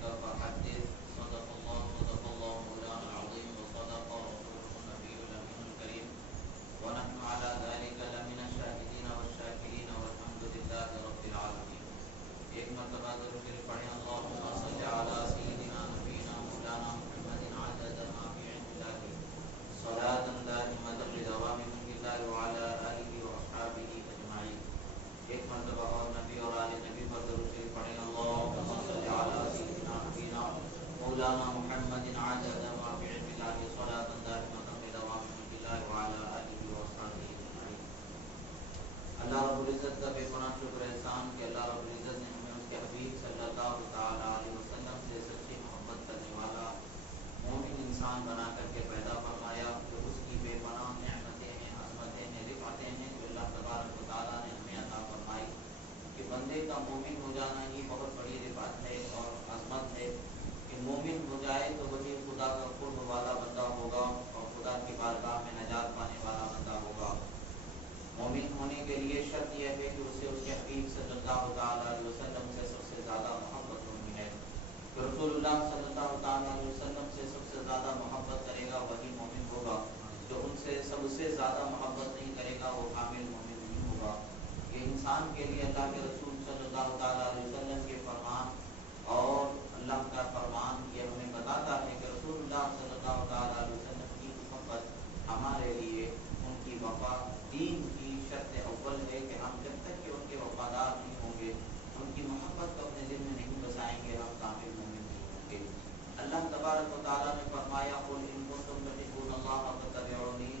ذلك فحدث صدق الله مولانا العظيم وصدق رسوله النبي الأمين الكريم ونحن على ذلك لمن الشاهدين والشاكرين والحمد لله رب العالمين. ایک مرتبہ درود شریف پڑھیں اللهم صل على سيدنا نبينا مولانا محمد عدد ما في علم الله صلاة دائمة بدوام ملك الله وعلى آله وأصحابه أجمعين. ایک مرتبہ اور نبی اور آل نبی پر درود شریف پڑھیں اللهم صل على سيدنا نبينا مولانا محمد عدد ما في علم الله صلاة دائمة بدوام ملك الله وعلى آله وأصحابه أجمعين. اللہ رب العزت کا بے پناہ شکر احسان کہ اللہ رب العزت نے ہمیں اس کے حبیب صلی اللہ تعالی علیہ وسلم سے سچی محبت کرنے والا مومن انسان بنا کر کے پیدا فرمایا. جو اس کی بے پناہ نعمتیں ہیں، عظمتیں ہیں، رفعتیں ہیں جو اللہ تبارک و تعالیٰ نے ہمیں عطا فرمائی کہ بندے کا مومن ہو جانا ہی بہت بڑی رفعت ہے اور عظمت ہے کہ مومن ہو جائے تو وہی خدا کا قرب والا بندہ ہوگا اور خدا کی بارگاہ میں نجات پانے والا بندہ ہوگا. مومن ہونے کے لیے شرط یہ ہے کہ اسے اس کے حبیب صلی اللہ تعالیٰ علیہ وسلم سے سب سے زیادہ محبت ہونی ہے. کہ رسول اللہ صلی اللہ تعالیٰ علیہ وسلم سے سب سے زیادہ محبت کرے گا وہی مومن ہوگا. جو ان سے سب سے زیادہ محبت نہیں کرے گا وہ کامل مومن نہیں ہوگا. یہ انسان کے لیے اللہ کے رسول صلی اللہ تعالیٰ علیہ وسلم کے فرمان اور اللہ کا فرمان یہ ہمیں بتاتا ہے کہ رسول اللہ صلی اللہ تعالیٰ علیہ وسلم کی محبت ہمارے لیے ان کی وفا دین کی شرط اول ہے کہ ہم جب تک کہ ان کے وفادار نہیں ہوں گے، ان کی محبت کو اپنے دل میں نہیں بسائیں گے، ہم کامل مومن نہیں ہوں گے. اللہ تبارک و تعالیٰ نے فرمایا قل ان کنتم تحبون اللہ فاتبعونی،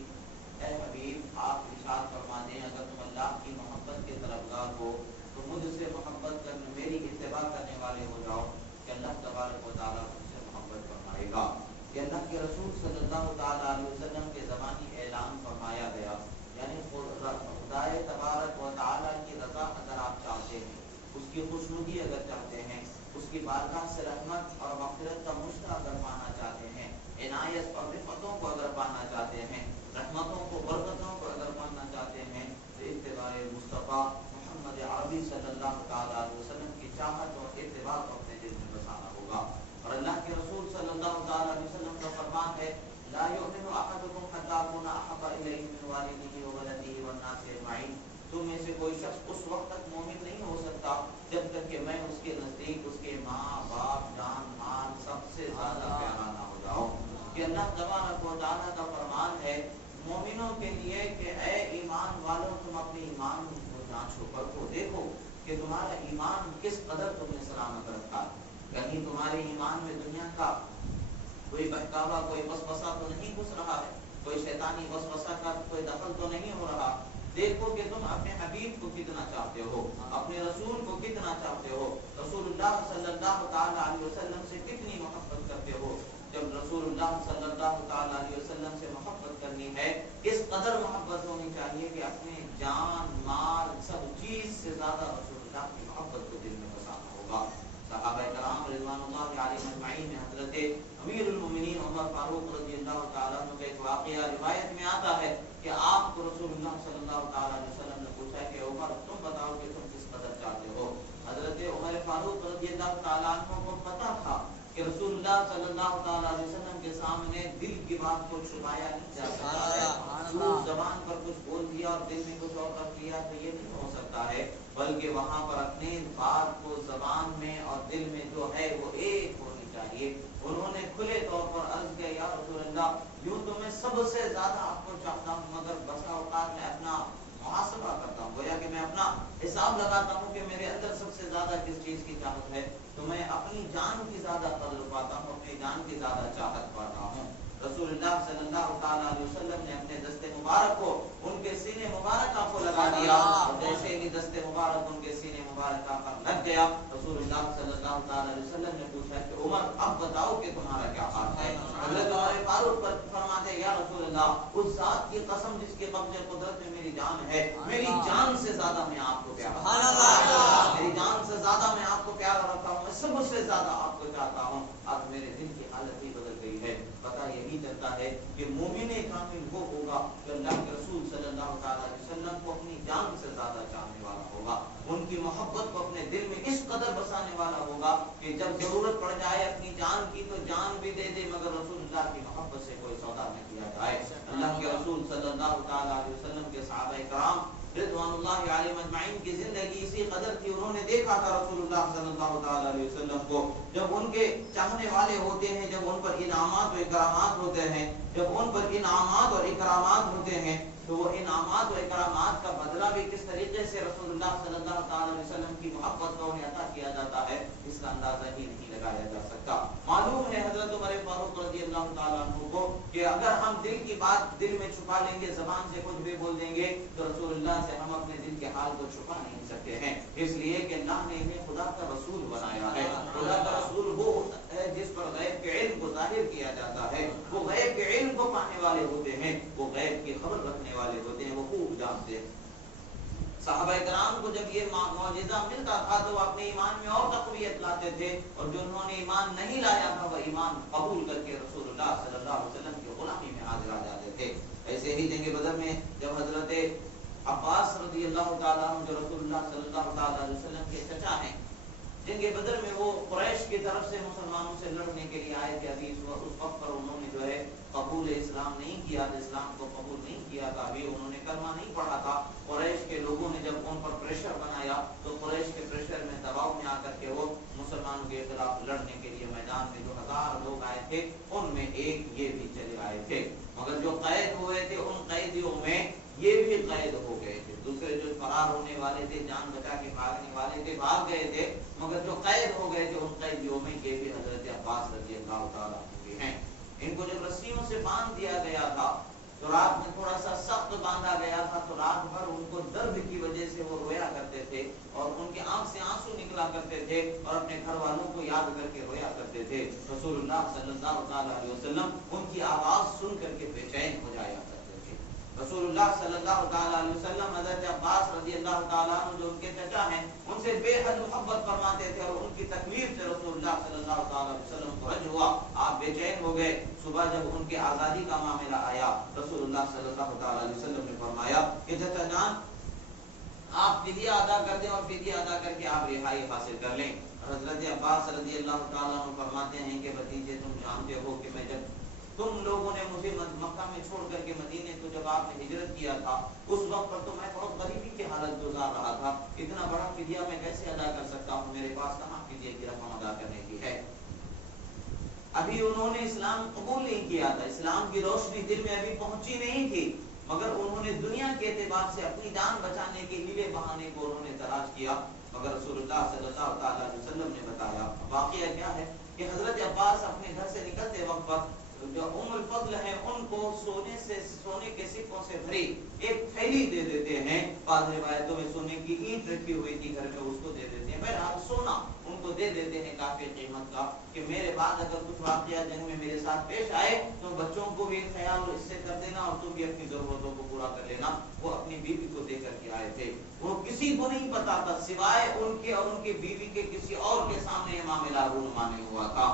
اے حبیب آپ ارشاد فرما دیں اگر تم اللہ کی محبت کے طلبگار ہو تو مجھ سے محبت کرنے میری اتباع کرنے والے ہو جاؤ کہ اللہ تبارک و تعالیٰ تم سے محبت فرمائے گا. کہ اللہ کے رسول صلی اللہ تعالیٰ علیہ وسلم کے زمانی اعلان فرمایا گیا، یعنی خدائے تبارک و تعالیٰ کی رضا اگر آپ چاہتے ہیں، اس کی خوشنودی اگر چاہتے ہیں، اس کی بارگاہ سے رحمت اور مغفرت کا مشتہ اگر پانا چاہتے ہیں، عنایت اور رفعتوں کو اگر پانا چاہتے ہیں، رحمتوں کو برکتوں کو اگر پانا چاہتے ہیں تو اتباع مصطفیٰ محمد عربی صلی اللہ تعالیٰ علیہ وسلم کی چاہت اور اتباع کو اپنے دل میں بسانا ہوگا. اور اللہ کے رسول صلی اللہ تعالیٰ علیہ وسلم کا فرمان ہے لا یؤمن احدکم حتی اکون احب الیہ من والدہ وولدہ والناس اجمعین، تم میں سے کوئی شخص اس وقت تک مومن نہیں ہو سکتا جب تک کہ میں اس کے نزدیک اس کے ماں باپ جان مال سب سے زیادہ پیارا نہ ہو جاؤں. کہ اللہ تبارک و تعالیٰ کا فرمان ہے مومنوں کے لیے کہ اے ایمان والوں تم اپنے ایمان کو جانچو پرکھو دیکھو کہ تمہارا ایمان کس قدر تم نے سلامت رکھا. کہیں تمہارے ایمان میں دنیا کا کوئی بہکاوا کوئی وسوسہ تو نہیں گھس رہا ہے، کوئی شیطانی وسوسہ کا کوئی دخل تو نہیں ہو رہا. دیکھو کہ تم اپنے حبیب کو کتنا چاہتے ہو، اپنے رسول کو کتنا چاہتے ہو، رسول اللہ صلی اللہ تعالیٰ علیہ وسلم سے کتنی محبت کرتے ہو. جب رسول اللہ صلی اللہ تعالیٰ علیہ وسلم سے محبت کرنی ہے اس قدر محبت ہونی چاہیے کہ اپنے جان مال سب چیز سے زیادہ رسول اللہ کی محبت کو دل میں بسانا ہوگا. صحابہ کرام رضوان اللہ علیہم اجمعین میں حضرت امیر المومنین عمر فاروق رضی اللہ تعالیٰ عنہ کا ایک واقعہ روایت میں آتا ہے کہ آپ کو رسول اللہ صلی اللہ تعالیٰ علیہ وسلم نے پوچھا کہ عمر تم بتاؤ کہ تم کس قدر چاہتے ہو. حضرت عمر فاروق رضی اللہ تعالیٰ عنہ کو پتہ تھا کہ رسول اللہ صلی اللہ تعالیٰ علیہ وسلم کے سامنے دل کی بات کو چھپایا نہیں جا سکتا ہے. زبان پر کچھ بول دیا اور دل میں کچھ اور رکھ لیا تو یہ نہیں ہو سکتا ہے، بلکہ وہاں پر اپنے بات کو زبان میں اور دل میں جو ہے وہ ایک ہونی چاہیے. انہوں نے کھلے طور پر عرض کیا یا رسول اللہ یوں تو میں سب سے زیادہ آپ کو چاہتا ہوں مگر بسا اوقات میں اپنا محاسبہ کرتا ہوں، گویا کہ میں اپنا حساب لگاتا ہوں کہ میرے اندر سب سے زیادہ کس چیز کی چاہت ہے تو میں اپنی جان کی زیادہ قدر پاتا ہوں، اپنی جان کی زیادہ چاہت پاتا ہوں. رسول اللہ صلی اللہ تعالیٰ علیہ وسلم نے اپنے دست مبارک کو ان کے سینے مبارکہ کو لگا دیا اور جیسے ہی دست مبارک ان کے سینے مبارکہ پر لگ گیا رسول اللہ صلی اللہ تعالیٰ علیہ وسلم نے پوچھا کہ عمر اب بتاؤ کہ تمہارا کیا حال ہے. حضرت عمر فاروق پر فرماتے یا رسول اللہ اس ذات کی قسم جس کے قبض قدرت میں میری جان ہے، میری جان سے زیادہ میں آپ کو پیار رکھتا ہوں، میری جان سے زیادہ میں آپ کو پیار رکھتا ہوں، میں سب سے زیادہ آپ کو چاہتا ہوں. اب میرے دل کی حالت ہی بدل گئی ہے. پتہ یہی چلتا ہے کہ مومن کامل وہ ہوگا کہ اللہ کے رسول صلی اللہ تعالیٰ علیہ وسلم کو اپنی جان سے زیادہ چاہنے والا ہوگا، ان کی محبت کو اپنے دل میں اس قدر بسانے والا ہوگا کہ جب ضرورت پڑ جائے اپنی جان کی تو جان بھی دے دے مگر رسول اللہ کی محبت سے کوئی سودا نہ کیا جائے۔ اللہ کے رسول صلی اللہ تعالی علیہ وسلم کے صحابہ کرام رضوان اللہ علیہم اجمعین کی زندگی اسی قدر تھی، انہوں نے دیکھا تھا رسول اللہ صلی اللہ تعالی علیہ وسلم کو جب ان کے چاہنے والے ہوتے ہیں، جب ان پر انعامات و اکرامات ہوتے ہیں، جب ان پر انعامات اور اکرامات ہوتے ہیں تو وہ انعامات و اکرامات کا بدلہ بھی کس طریقے سے رسول اللہ صلی اللہ تعالی علیہ وسلم کی محبت کو انہیں عطا کیا جاتا ہے، اس کا اندازہ ہی نہیں لگایا جا سکتا۔ معلوم ہے حضرت عمر فاروق رضی اللہ تعالیٰ عنہ کو کہ اگر ہم دل کی بات دل میں چھپا لیں گے، زبان سے کچھ بھی بول دیں گے تو رسول اللہ سے ہم اپنے دل کے حال کو چھپا نہیں سکتے ہیں، اس لیے کہ اللہ نے انہیں خدا کا رسول بنایا ہے۔ خدا کا رسول وہ ہے جس پر غیب کے علم کو ظاہر کیا جاتا ہے، وہ غیب کے علم کو پانے والے ہوتے ہیں، وہ غیب کی خبر رکھنے والے ہوتے ہیں، وہ خوب جانتے ہیں۔ صحابہ کرام کو جب یہ معجزہ ملتا تھا تو وہ اپنے ایمان میں اور تقویت لاتے تھے، اور جو انہوں نے ایمان نہیں لایا تھا وہ ایمان قبول کر کے رسول اللہ صلی اللہ علیہ وسلم کی غلامی میں حاضر آ جاتے تھے۔ ایسے ہی جنگ بدر میں جب حضرت عباس رضی اللہ تعالیٰ عنہ جو رسول اللہ صلی اللہ تعالیٰ علیہ وسلم کے چچا ہیں، جنگ بدر میں وہ قریش کی طرف سے مسلمانوں سے لڑنے کے لیے آئے تھے، ابھی اس وقت پر انہوں نے جو ہے قبول اسلام نہیں کیا تھا، اسلام کو قبول نہیں کیا تھا، ابھی انہوں نے کلمہ نہیں پڑھا تھا۔ قریش کے لوگوں نے جب ان پر پریشر بنایا تو قریش کے پریشر میں دباؤ میں آ کر کے وہ مسلمانوں کے خلاف لڑنے کے لیے میدان میں جو 1000 لوگ آئے تھے ان میں ایک یہ بھی چلے آئے تھے، مگر جو قید ہوئے تھے ان قیدیوں میں یہ بھی قید ہو گئے تھے، دوسرے جو فرار ہونے والے تھے، جان بچا کے بھاگنے والے تھے، بھاگ گئے تھے، مگر جو قید ہو گئے تھے ان قیدیوں میں یہ بھی حضرت عباس رضی اللہ تعالیٰ عنہ ہیں۔ ان کو جب رسیوں سے باندھ دیا گیا تھا تو رات میں تھوڑا سا سخت باندھا گیا تھا تو رات بھر ان کو درد کی وجہ سے وہ رویا کرتے تھے اور ان کے آنکھ سے آنسو نکلا کرتے تھے اور اپنے گھر والوں کو یاد کر کے رویا کرتے تھے۔ رسول اللہ صلی اللہ تعالیٰ علیہ وسلم ان کی آواز سن کر کے بے چین ہو جایا کرتے تھے۔ رسول اللہ صلی اللہ تعالیٰ علیہ وسلم حضرت عباس رضی اللہ تعالیٰ عنہ جو ان کے چچا ہیں ان سے بے حد محبت فرماتے تھے، اور ان کی تکلیف سے رسول اللہ صلی اللہ تعالیٰ علیہ وسلم کو رنج ہوا، آپ بے چین ہو گئے۔ صبح جب ان کے آزادی کا معاملہ آیا رسول اللہ صلی اللہ تعالیٰ علیہ وسلم نے فرمایا کہ چچا جان آپ فدیہ ادا کر دیں اور فدیہ ادا کر کے آپ رہائی حاصل کر لیں۔ حضرت عباس رضی اللہ تعالیٰ عنہ فرماتے ہیں کہ بھتیجے تم جانتے ہو کہ میں جب تم لوگوں نے مجھے مکہ میں چھوڑ کر کے مدینے کو جب آپ نے ہجرت کیا تھا اس وقت پر تو میں بہت غریبی کی حالت گزار رہا تھا، اتنا بڑا فدیہ میں کیسے ادا کر سکتا ہوں، میرے پاس کہاں فدیہ کی رقم ادا کرنے کی ہے۔ ابھی انہوں نے اسلام قبول نہیں کیا تھا، اسلام کی روشنی دل میں ابھی پہنچی نہیں تھی، مگر انہوں نے دنیا کے اعتبار سے اپنی جان بچانے کے ہیلے بہانے کو انہوں نے تلاش کیا، مگر رسول اللہ صلی اللہ تعالیٰ علیہ وسلم نے بتایا۔ واقعہ کیا ہے کہ حضرت عباس اپنے گھر سے نکلتے وقت جو ام الفضل ہیں ان کو سونے کے سکوں سے بھری ایک تھیلی دے دیتے ہیں، بعض روایتوں میں سونے کی اینٹ رکھی ہوئی تھی گھر میں اس کو دے دیتے ہیں، بہرحال سونا ان کو دے دیتے ہیں کافی قیمت کا کہ میرے بعد اگر کچھ واقعہ جنگ میں میرے ساتھ پیش آئے تو بچوں کو بھی خیال اس سے کر دینا اور تم بھی اپنی ضرورتوں کو پورا کر لینا۔ وہ اپنی بیوی کو دے کر کے آئے تھے، وہ کسی کو نہیں پتا تھا سوائے ان کے اور ان کی بیوی کے، کسی اور کے سامنے یہ معاملہ رونما نہیں ہوا تھا۔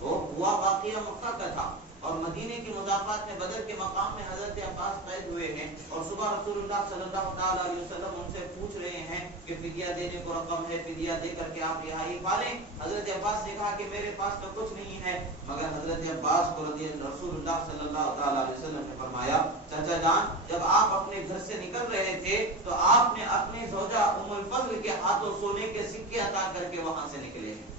وہ ہوا واقعہ مکہ کا تھا اور مدینے کی مضافات میں بدر کے مقام میں حضرت عباس قید ہوئے ہیں، اور صبح رسول اللہ صلی اللہ تعالیٰ علیہ وسلم ان سے پوچھ رہے ہیں کہ فدیہ دینے کو رقم ہے، فدیہ دے کر کے آپ رہائی پالیں۔ حضرت عباس نے کہا کہ میرے پاس تو کچھ نہیں ہے، مگر حضرت عباس کو رسول اللہ صلی اللہ تعالیٰ علیہ وسلم نے فرمایا چچا جان جب آپ اپنے گھر سے نکل رہے تھے تو آپ نے اپنی زوجہ ام الفضل کے ہاتھوں سونے کے سکے عطا کر کے وہاں سے نکلے ہیں،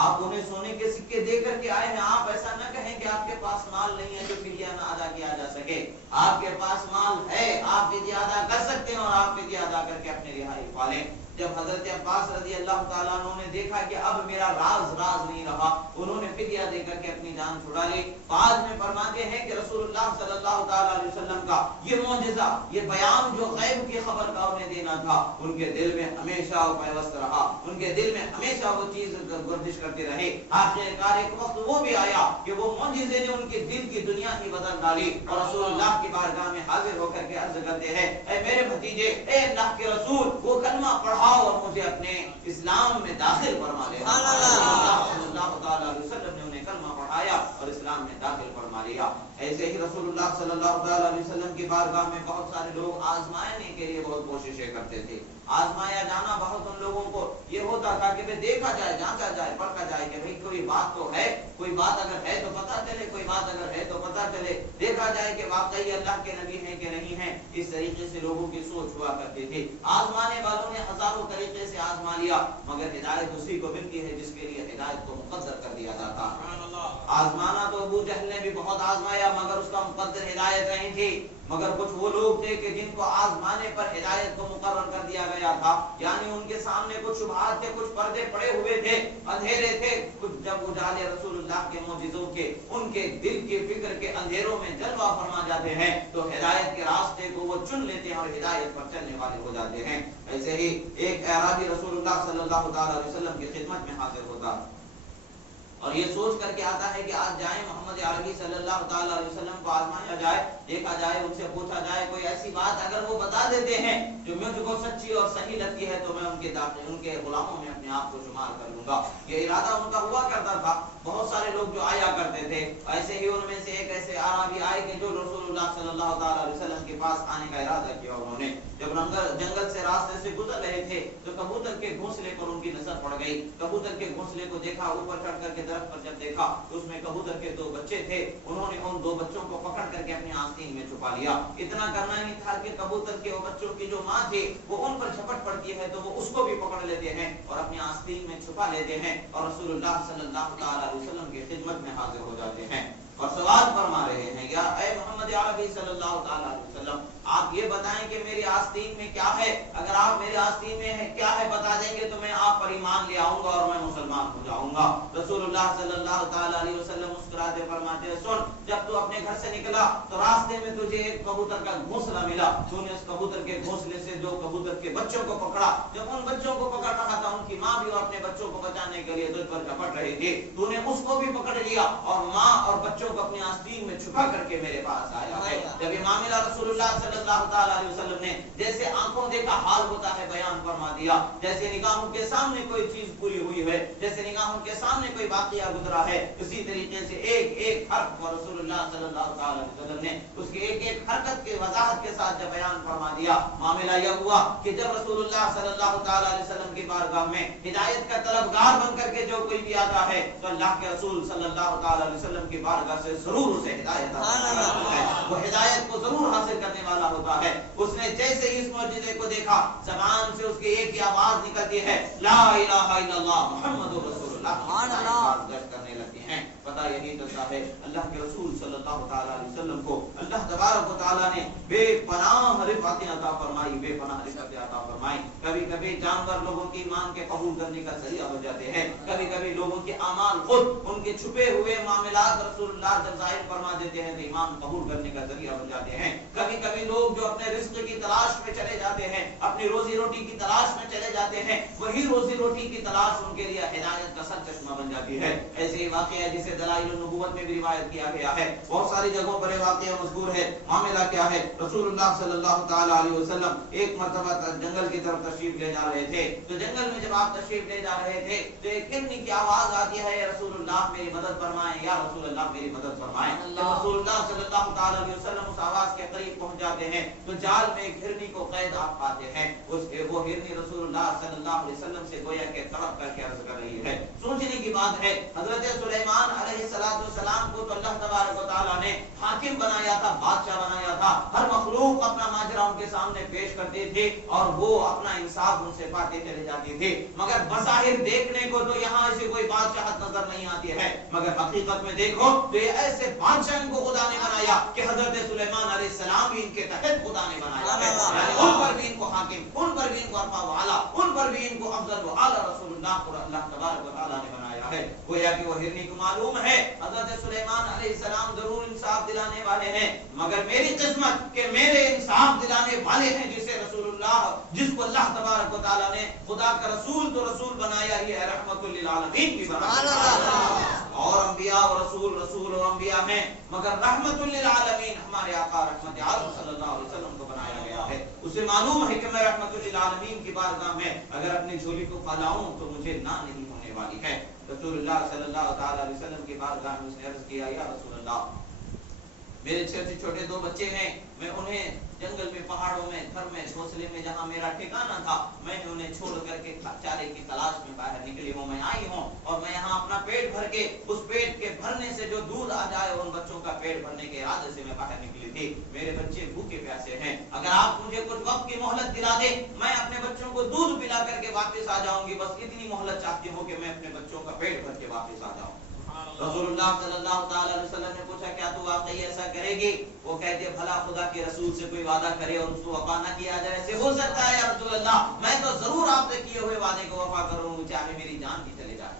آپ انہیں سونے کے سکے دے کر کے آئے ہیں۔ آپ ایسا نہ کہیں کہ آپ کے پاس مال نہیں ہے جو فدیہ نہ ادا کیا جا سکے، آپ کے پاس مال ہے، آپ فدیہ ادا کر سکتے ہیں اور آپ فدیہ ادا کر کے اپنے رہائی پالیں۔ جب حضرت عباس رضی اللہ تعالیٰ عنہ نے دیکھا کہ اب میرا راز نہیں رہا، انہوں نے فدیہ دے کر کے اپنی جان چھڑا لی۔ بعد میں فرماتے ہیں کہ رسول اللہ صلی اللہ تعالیٰ علیہ وسلم کا یہ معجزہ، یہ بیان جو غیب کی خبر کا انہیں دینا تھا، ان کے دل میں ہمیشہ وہ پیوست رہا، ان کے دل میں ہمیشہ وہ چیز گردش کرتے رہے۔ آخرکار ایک وقت وہ بھی آیا کہ وہ معجزے نے ان کے دل کی دنیا ہی بدل ڈالی، اور رسول اللہ کی بارگاہ میں حاضر ہو کر کے عرض کرتے ہیں اے میرے بھتیجے، اے اللہ کے رسول، وہ کلمہ پڑھاؤ اور مجھے اپنے اسلام میں داخل فرما لے۔ صلی اللہ تعالیٰ علیہ وسلم نے انہیں کلمہ پڑھایا فرمایا اور اسلام میں داخل فرما لیا۔ ایسے ہی رسول اللہ صلی اللہ علیہ وسلم کی بارگاہ میں بہت سارے لوگ آزمانے کے لیے بہت کوششیں کرتے تھے۔ آزمایا جانا بہت ان لوگوں کو یہ ہوتا تھا کہ دیکھا جائے، جانچا جائے، پرکھا جائے کہ بھئی کوئی بات تو ہے، کوئی بات اگر ہے تو پتہ چلے، کوئی بات اگر ہے تو پتہ چلے، دیکھا جائے کہ واقعی اللہ کے نبی ہیں کہ نہیں ہیں۔ اس طریقے سے لوگوں کی سوچ ہوا کرتی تھی۔ آزمانے والوں نے ہزاروں طریقے سے آزما لیا، مگر ہدایت اسی کو ملتی ہے جس کے لیے ہدایت کو مقدر کر دیا جاتا۔ آزمانا تو ابو جہل نے بھی بہت آزمایا، مگر اس کا مقدر ہدایت نہیں تھی۔ مگر کچھ وہ لوگ تھے کہ جن کو آزمانے پر ہدایت کو مقرر کر دیا گیا تھا، یعنی ان کے سامنے کچھ شبہات تھے، کچھ پردے پڑے ہوئے تھے، اندھیرے تھے، کچھ جب اجالے رسول اللہ کے معجزوں کے ان کے دل کے فکر کے اندھیروں میں جلوہ فرما جاتے ہیں تو ہدایت کے راستے کو وہ چن لیتے ہیں اور ہدایت پر چلنے والے ہو جاتے ہیں۔ ایسے ہی ایک اعرابی رسول اللہ صلی اللہ علیہ وسلم کی خدمت میں حاضر ہوتا اور یہ سوچ کر کے آتا ہے کہ آج جائیں محمد عربی صلی اللہ تعالی علیہ وسلم کو آزمایا جائے، دیکھا جائے، ان سے پوچھا جائے کوئی ایسی بات اگر وہ بتا دیتے ہیں جو مجھ کو سچی اور صحیح لگتی ہے تو میں ان کے غلاموں میں اپنے آپ کو شمار کر لوں گا۔ یہ ارادہ ان کا ہوا کرتا تھا۔ بہت سارے لوگ جو آیا کرتے تھے، ایسے ہی ان میں سے ایک ایسے عربی آئے کہ جو رسول اللہ صلی اللہ تعالی علیہ وسلم کے پاس آنے کا ارادہ کیا۔ انہوں نے جب جنگل سے راستے سے گزر رہے تھے تو کبوتر کے گھونسلے پر ان کی نظر پڑ گئی۔ کبوتر کے گھونسلے کو دیکھا، اوپر چڑھ کر کے درخت پر جب دیکھا تو اس میں کبوتر کے 2 بچے تھے۔ انہوں نے ان 2 بچوں کو پکڑ کر کے اپنی آستین میں چھپا لیا۔ اتنا کرنا ہی تھا کہ کبوتر کے بچوں کی جو ماں تھی وہ ان پر جھپٹ پڑتی ہے تو وہ اس کو بھی پکڑ لیتے ہیں اور اپنی آستین میں چھپا لیتے ہیں اور رسول اللہ صلی اللہ تعالی علیہ وسلم کی خدمت میں حاضر ہو جاتے ہیں اور سوال فرما رہے ہیں، یا اے محمد عربی صلی اللہ تعالی علیہ وسلم، آپ یہ بتائیں کہ میری آستین میں کیا ہے؟ اگر آپ میری آستین میں ہے کیا ہے بتا دیں گے تو میں آپ پر ایمان لے آؤں گا اور میں مسلمان ہو جاؤں گا۔ رسول اللہ صلی اللہ تعالی علیہ وسلم مسکراتے فرماتے ہیں، سن، جب تو اپنے گھر سے نکلا تو راستے میں تجھے ایک کبوتر کا گھونسلہ ملا، تو نے اس کبوتر کے گھونسلے سے 2 کبوتر کے بچوں کو پکڑا۔ جب ان بچوں کو پکڑ رہا تھا، ان کی ماں بھی اپنے بچوں کو بچانے کے لیے تجھ پر جھپٹ رہی تھی، تو نے اس کو بھی پکڑ لیا اور ماں اور بچوں کو اپنی آستین میں چھپا کر کے میرے پاس آیا ہے۔ جب یہ معاملہ رسول اللہ صلی اللہ تعالی علیہ وسلم نے جیسے آنکھوں دیکھا حال ہوتا ہے بیان فرما دیا، جیسے نگاہوں کے سامنے کوئی چیز پوری ہوئی ہے، جیسے نگاہوں کے سامنے کوئی واقعہ گزرا ہے، اسی طریقے سے ایک ایک حرف کو رسول اللہ صلی اللہ تعالی علیہ وسلم نے اس کے ایک ایک حرکت کے وضاحت کے ساتھ جب بیان فرما دیا۔ معاملہ یہ ہوا کہ جب رسول اللہ صلی اللہ تعالی علیہ وسلم کی بارگاہ میں ہدایت کا طلبگار بن کر کے جو کوئی بھی آتا ہے تو اللہ کے رسول صلی اللہ تعالی علیہ وسلم کی بارگاہ سے ضرور اسے ہدایت ہے، وہ ہدایت کو ضرور حاصل کرنے والا ہوتا ہے۔ اس نے جیسے ہی اس معجزے کو دیکھا، زبان سے اس کی ایک ہی آواز نکلتی ہے، لا الہ الا اللہ محمد رسول اللہ، گشت کرنے لگتی ہیں۔ پتہ یہی چلتا ہے اللہ کے رسول صلی اللہ تعالی علیہ وسلم کو اللہ تبارک و تعالی نے بے پناہ رفعت عطا فرمائی، بے پناہ رفعت عطا فرمائی۔ کبھی کبھی جانور لوگوں کی ایمان کے قبول کرنے کا ذریعہ ہو جاتے ہیں، کبھی کبھی لوگوں کے اعمال خود ان کے چھپے ہوئے معاملات رسول اللہ جب ظاہر فرما دیتے ہیں تو ایمان قبول کرنے کا ذریعہ ہو جاتے ہیں۔ کبھی کبھی لوگ جو اپنے رزق کی تلاش میں چلے جاتے ہیں، اپنی روزی روٹی کی تلاش میں چلے جاتے ہیں، وہی روزی روٹی کی تلاش ان کے لیے ہدایت کا سر چشمہ بن جاتی ہے۔ ایسے ہی واقعہ جسے دلائل النبوت میں بھی روایت کیا گیا ہے، بہت ساری جگہوں پر یہ واقعہ مذکور ہے۔ معاملہ کیا ہے، رسول اللہ صلی اللہ تعالی علیہ وسلم ایک مرتبہ جنگل کی طرف تشریف لے جا رہے تھے، تو جنگل میں جب آپ تشریف لے جا رہے تھے تو ایک ہرنی کی آواز آتی ہے، یا رسول اللہ میری مدد فرمائیں، یا رسول اللہ میری مدد فرمائیں۔ جب رسول اللہ صلی اللہ تعالی علیہ وسلم اس آواز کے قریب پہنچ جاتے ہیں تو جال میں ایک ہرنی کو قید آپ پاتے ہیں۔ وہ ہرنی رسول اللہ صلی اللہ علیہ وسلم سے گویا کہ تڑپ کر کے عرض کر رہی ہے۔ سوچنے کی بات ہے، حضرت سلیمان علیہ السلام کو تو اللہ تبارک و تعالی نے حاکم بنایا تھا، بادشاہ بنایا تھا، ہر مخلوق اپنا ماجرا ان کے سامنے پیش کرتے تھے اور وہ اپنا انصاف ان سے پاتے چلے جاتے تھے، مگر بظاہر دیکھنے کو تو یہاں ایسی کوئی بادشاہت نظر نہیں آتی ہے، مگر حقیقت میں دیکھو تو یہ ایسے بادشاہ ان کو خدا نے بنایا کہ حضرت سلیمان علیہ السلام بھی ان کے تحت خدا نے بنایا ہے، یعنی ان پر بھی ان کو حاکم، ان پر بھی ان کو ارفع و اعلیٰ، ان پر بھی ان کو افضل و اعلیٰ رسول اللہ کو اللہ تبارک و تعالیٰ نے بنایا ہے۔ گویا کہ وہ ہرنی کو معلوم ہے حضرت سلیمان علیہ السلام ضرور انصاف دلانے والے ہیں، مگر میری قسمت کہ میرے انصاف دلانے والے ہیں جسے رسول اللہ، جس کو اللہ تبارک و تعالیٰ نے خدا کا رسول تو رسول بنایا ہی ہے، رحمت للعالمین بھی بنایا اور انبیاء و رسول و انبیاء ہیں، مگر رحمت للعالمین ہمارے آقا رحمت عالم صلی اللہ علیہ وسلم کو بنایا گیا ہے۔ اسے معلوم ہے کہ میں رحمت للعالمین کی بارگاہ میں اگر اپنی جھولی کو پھیلاؤں تو مجھے نہ نہیں ہونے والی ہے۔ رسول اللہ صلی اللہ تعالی علیہ وسلم کی بارگاہ میں اس نے عرض کیا، یا رسول اللہ، میرے چھوٹے دو بچے ہیں، میں انہیں جنگل میں، پہاڑوں میں، گھر میں، گھونسلے میں جہاں میرا ٹھکانہ تھا، میں نے انہیں چھوڑ کر کے چارے کی تلاش میں باہر نکلی ہوں، میں آئی ہوں، اور میں یہاں اپنا پیٹ بھر کے، اس پیٹ کے بھرنے سے جو دودھ آ جائے ان بچوں کا پیٹ بھرنے کے ارادے سے میں باہر نکلی تھی۔ میرے بچے بھوکے پیاسے ہیں، اگر آپ مجھے کچھ وقت کی مہلت دلا دیں، میں اپنے بچوں کو دودھ پلا کر کے واپس آ جاؤں گی، بس اتنی مہلت چاہتی ہوں کہ میں اپنے بچوں کا پیٹ بھر کے واپس آ جاؤں۔ رسول اللہ صلی اللہ تعالی علیہ وسلم نے پوچھا، کیا تو واقعی ایسا کرے گی؟ وہ کہتے بھلا خدا کے رسول سے کوئی وعدہ کرے اور اس کو وفا نہ کیا جائے، ایسے ہو سکتا ہے یا رسول اللہ؟ میں تو ضرور آپ سے کیے ہوئے وعدے کو وفا کروں، چاہے میری جان بھی چلے جائے۔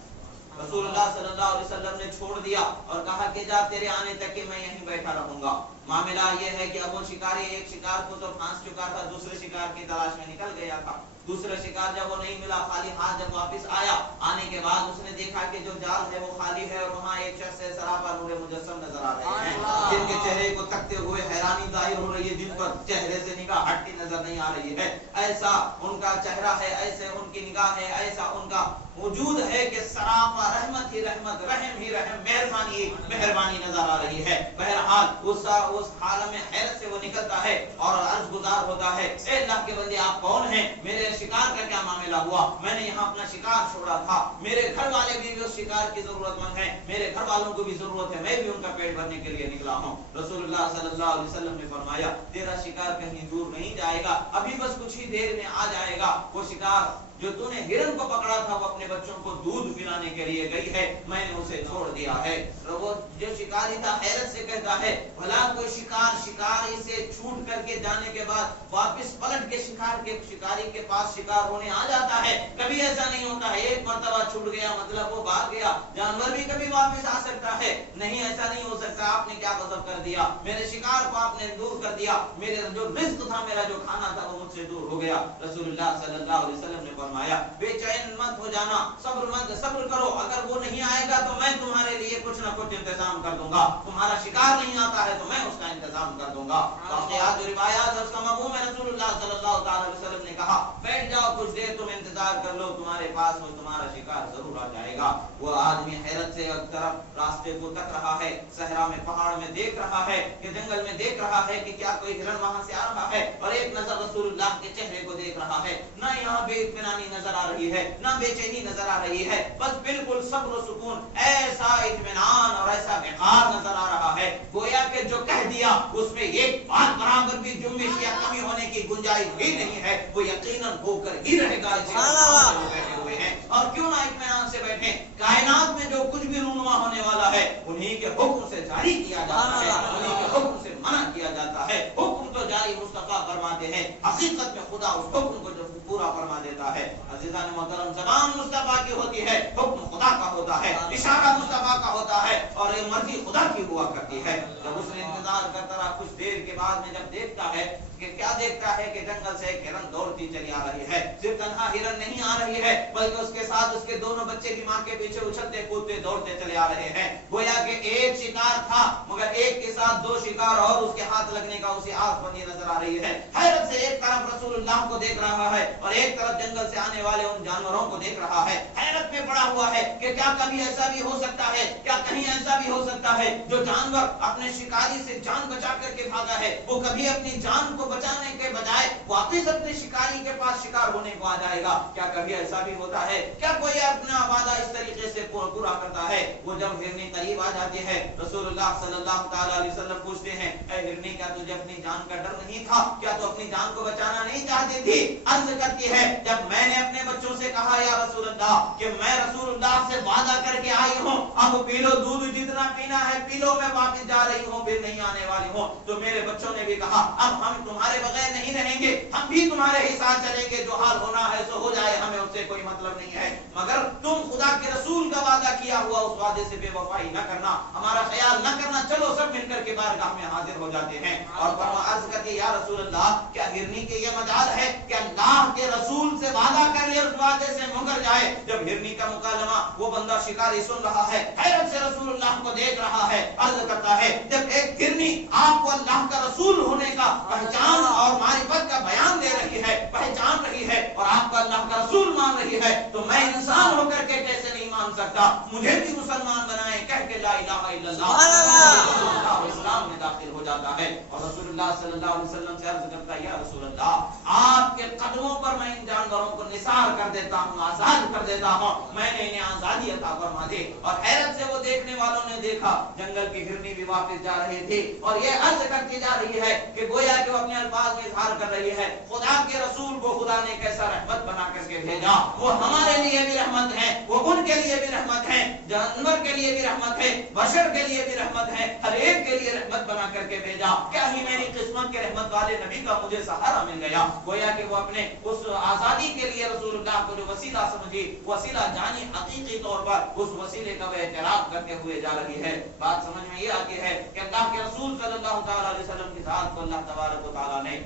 رسول اللہ صلی اللہ علیہ وسلم نے چھوڑ دیا اور کہا کہ جا، تیرے آنے تک کہ میں یہیں بیٹھا رہوں گا۔ معاملہ یہ ہے کہ اب وہ شکاری ایک شکار کو تو پھانس چکا تھا، دوسرے شکار کی تلاش میں نکل گیا تھا۔ دوسرا شکار جب وہ نہیں ملا، خالی ہاتھ جب واپس آیا، آنے کے بعد اس نے دیکھا کہ جو جال ہے وہ خالی ہے اور وہاں ایک شخص ہے، سراپا نور مجسم نظر آ رہے ہیں، جن کے چہرے کو تکتے ہوئے حیرانی ظاہر ہو رہی ہے، جن پر چہرے سے نگاہ ہٹتی نظر نہیں آ رہی ہے۔ ایسا ان کا چہرہ ہے، ایسے ان کی نگاہ ہے، ایسا ان کا وجود ہے کہ سراپا رحمت ہی رحمت، رحم ہی رحم، مہربانی ہی مہربانی نظر آ رہی ہے۔ بہرحال اس حال میں حیرت سے وہ نکلتا ہے اور عرض گزار ہوتا ہے، اے اللہ کے بندے آپ کون ہیں؟ میرے شکار کا کیا معاملہ ہوا؟ میں نے یہاں اپنا شکار چھوڑا تھا، میرے گھر والے بھی اس شکار کی ضرورت مند ہیں، میرے گھر والوں کو بھی ضرورت ہے، میں بھی ان کا پیٹ بھرنے کے لیے نکلا ہوں۔ رسول اللہ صلی اللہ علیہ وسلم نے فرمایا، تیرا شکار کہیں دور نہیں جائے گا، ابھی بس کچھ ہی دیر میں آ جائے گا۔ وہ شکار جو تو نے ہرن کو پکڑا تھا وہ اپنے بچوں کو دودھ پلانے کے لیے گئی ہے، میں نے اسے چھوڑ دیا ہے۔ وہ جو شکاری تھا حیرت سے کہتا ہے، بھلا کوئی شکاری سے چھوٹ کر کے جانے کے بعد واپس پلٹ کے شکاری کے پاس شکار ہونے آ جاتا ہے؟ کبھی ایسا نہیں ہوتا ہے، ایک مرتبہ چھوٹ گیا مطلب وہ بھاگ گیا۔ جانور بھی کبھی واپس آ سکتا ہے، نہیں ایسا نہیں ہو سکتا۔ آپ نے کیا غضب کر دیا، میرے شکار کو آپ نے دور کر دیا، میرے جو رزق تھا، میرا جو کھانا تھا وہ مجھ سے دور ہو گیا۔ رسول اللہ صلی اللہ علیہ وسلم نے فرمایا، بے چین مت ہو جانا، صبر کرو، اگر وہ نہیں آئے گا تو میں تمہارے لیے کچھ نہ کچھ انتظام کر دوں گا، تمہارا شکار نہیں آتا ہے تو میں اس کا انتظام کر دوں گا۔ واقعات و روایات اس کا مفہوم ہے، رسول اللہ صلی اللہ تعالی علیہ وسلم نے کہا، بیٹھ جاؤ کچھ دیر، تم انتظار کر لو، تمہارے پاس وہ تمہارا شکار ضرور آ جائے گا۔ وہ آدمی حیرت سے ایک طرف راستے کو تک رہا ہے، صحرا میں، پہاڑ میں دیکھ رہا ہے کہ جنگل میں دیکھ رہا ہے کہ کیا کوئی ہرن وہاں سے آ رہا ہے، اور ایک نظر رسول اللہ کے چہرے کو دیکھ رہا ہے، نہ یہاں بے اطمینانی نظر آ رہی ہے، نہ بے چینی نظر آ رہی ہے، بس بالکل صبر و سکون، ایسا اطمینان اور ایسا وقار نظر آ رہا ہے، گویا کہ جو کہہ دیا اس میں ایک بات برابر بھی جنبش یا کمی ہونے کی گنجائش ہی نہیں ہے، وہ یقیناً ہو کر ہی رہے گا۔ بیٹھے ہوئے ہیں اور کیوں نہ اطمینان سے بیٹھیں، کائنات میں جو کچھ بھی رونما ہونے والا ہے انہی کے حکم سے جاری کیا جاتا ہے، انہی کے حکم سے منع کیا جاتا ہے۔ حکم تو جاری مصطفیٰ فرماتے ہیں، حقیقت میں خدا اس حکم کو جو پورا فرما دیتا ہے۔ عزیزان محترم، زبان مصطفیٰ کی ہوتی ہے، حکم خدا کا ہوتا ہے، اشارہ مصطفیٰ کا ہوتا ہے، اور یہ مرضی خدا کی ہوا کرتی ہے۔ جب اس نے انتظار کرتا رہا، کچھ دیر کے بعد میں جب دیکھتا ہے کہ کیا دیکھتا ہے کہ جنگل سے ایک ہرن دوڑتی چلی آ رہی ہے، صرف تنہا ہرن نہیں آ رہی ہے بلکہ اس کے ساتھ اس کے دونوں بچے بھی ماں کے پیچھے اچھلتے کودتے دوڑتے چلے آ رہے ہیں۔ گویا کہ ایک شکار تھا مگر ایک کے ساتھ دو شکار اور اس کے ہاتھ لگنے کا اسے آنکھ بندی نظر آ رہی ہے۔ حیرت سے ایک طرف رسول اللہ کو دیکھ رہا ہے اور ایک طرف جنگل سے آنے والے ان جانوروں کو دیکھ رہا ہے، حیرت میں پڑا ہوا ہے کہ کیا کبھی ایسا بھی ہو سکتا ہے، کیا کہیں ایسا بھی ہو سکتا ہے جو جانور اپنے شکاری سے جان بچا کر کے بھاگا ہے وہ کبھی اپنی جان کو بچانے کے بجائے واپس اپنے شکاری کے پاس شکار ہونے کو آ جائے گا؟ کیا کبھی ایسا بھی ہوتا ہے؟ کیا کوئی اپنا وعدہ اس طریقے سے پورا کرتا ہے؟ وہ جب ہرنی قریب آ جاتی ہے، رسول اللہ صلی اللہ تعالی علیہ وسلم پوچھتے ہیں، اے ہرنی، کیا تجھے اپنی جان کا ڈر نہیں تھا؟ کیا تو اپنی جان کو بچانا نہیں چاہتی تھی؟ عرض کرتی ہے، جب میں نے اپنے بچوں سے کہا یا رسول اللہ کہ میں رسول اللہ سے وعدہ کر کے آئی ہوں، اب پی لو دودھ، جتنا پینا ہے پی لو، میں واپس جا رہی ہوں، پھر نہیں آنے والی ہوں، تو میرے بچوں نے بھی کہا اب ہم تمہارے بغیر نہیں رہیں گے، ہم بھی تمہارے ہی ساتھ چلیں گے، جو حال ہونا ہے سو ہو جائے، ہمیں اس سے کوئی مطلب نہیں ہے، مگر تم خدا کے رسول کا وعدہ وعدہ کیا ہوا اس وعدے سے بے وفائی نہ کرنا، ہمارا خیال نہ کرنا، چلو سب مل کر کے بارگاہ میں حاضر ہو جاتے ہیں اور عرض کرتے یا رسول اللہ کیا ہرنی کے یہ مجال ہے کہ اللہ کے رسول سے وعدہ کر لے اس وعدے سے مکر جائے؟ جب ہرنی کا مکالمہ وہ بندہ شکاری سن رہا ہے، حیرت سے رسول اللہ کو دیکھ رہا ہے، عرض کرتا ہے جب ایک ہرنی آپ کو اللہ کا رسول ہونے کا پہچان اور معرفت کا بیان دے رہی ہے، پہچان رہی ہے اور آپ کو اللہ کا رسول مان رہی ہے، تو میں انسان ہو کر کے کیسے نہیں مان سکتا؟ مجھے بھی مسلمان بنائیں کہہ کے لا الہ الا اللہ اسلام میں داخل ہو جاتا ہے اور رسول اللہ صلی اللہ علیہ وسلم سے عرض کرتا ہے یا رسول اللہ آپ کے قدموں پر میں ان جانوروں کو نثار کر دیتا ہوں، آزاد کر دیتا ہوں، میں نے انہیں آزادی عطا فرما دے۔ اور حیرت سے وہ دیکھنے والوں نے دیکھا جنگل کی ہرنی بھی واپس جا رہے تھے اور یہ عرض کرتی جا رہی ہے کہ گویا کہ وہ اپنے الفاظ میں اظہار کر رہی ہے خدا کے رسول کو خدا نے کیسا رحمت بنا کر کے بھیجا، وہ ہمارے لیے بھی رحمت ہے، وہ ان کے لیے بھی رحمت ہے، جانور کے لیے بھی رحمت ہے، بشر کے لیے بھی رحمت ہے، ہر ایک کے لیے رحمت بنا کر کے بھیجا۔ کیا ہی میری قسمت کے رحمت والے نبی کا مجھے سہارا مل گیا۔ گویا کہ وہ اپنے اس آزادی کے لیے رسول اللہ کو جو وسیلہ سمجھی، وسیلہ جانی حقیقی طور پر اس وسیلے کا وہ اعتراف کرتے ہوئے جا رہی ہے۔ بات سمجھ میں یہ آتی ہے کہ اللہ کے رسول صلی اللہ تعالی علیہ وسلم کی ذات کو اللہ تبارک و تعالی نے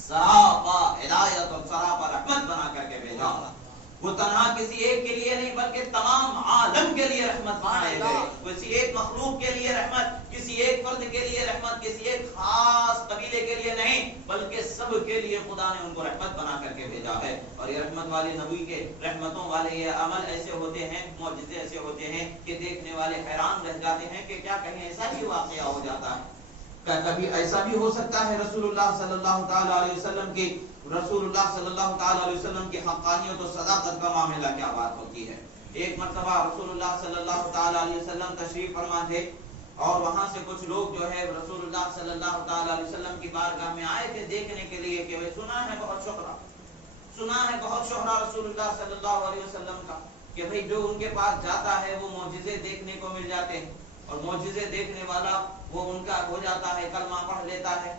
سراپا ہدایت اور سراپا رحمت بنا کر کے بھیجا۔ وہ تنہا کسی ایک کے لیے نہیں بلکہ تمام عالم کے لیے رحمت بنائے گئے، کسی ایک مخلوق کے لیے رحمت، کسی ایک فرد کے لیے رحمت، کسی ایک خاص قبیلے کے لیے نہیں بلکہ سب کے لیے خدا نے ان کو رحمت بنا کر کے بھیجا ہے۔ اور یہ رحمت والے نبی کے رحمتوں والے یہ عمل ایسے ہوتے ہیں، معجزے ایسے ہوتے ہیں کہ دیکھنے والے حیران رہ جاتے ہیں کہ کیا کہیں ایسا بھی واقعہ ہو جاتا ہے؟ کیا کبھی ایسا بھی ہو سکتا ہے رسول اللہ صلی اللہ تعالی علیہ وسلم کی حقانیت و صداقت کا معاملہ کیا بات ہوتی ہے؟ ایک مرتبہ رسول اللہ صلی اللہ تعالی علیہ وسلم تشریف فرما تھے اور وہاں سے کچھ لوگ جو ہے رسول اللہ صلی اللہ تعالی علیہ وسلم کی بارگاہ میں آئے تھے دیکھنے کے لیے کہ سنا ہے بہت شہرہ رسول اللہ صلی اللہ علیہ وسلم کا کہ بھئی جو ان کے پاس جاتا ہے وہ معجزے دیکھنے کو مل جاتے ہیں اور معجزے دیکھنے والا وہ ان کا ہو جاتا ہے، کلمہ پڑھ لیتا ہے۔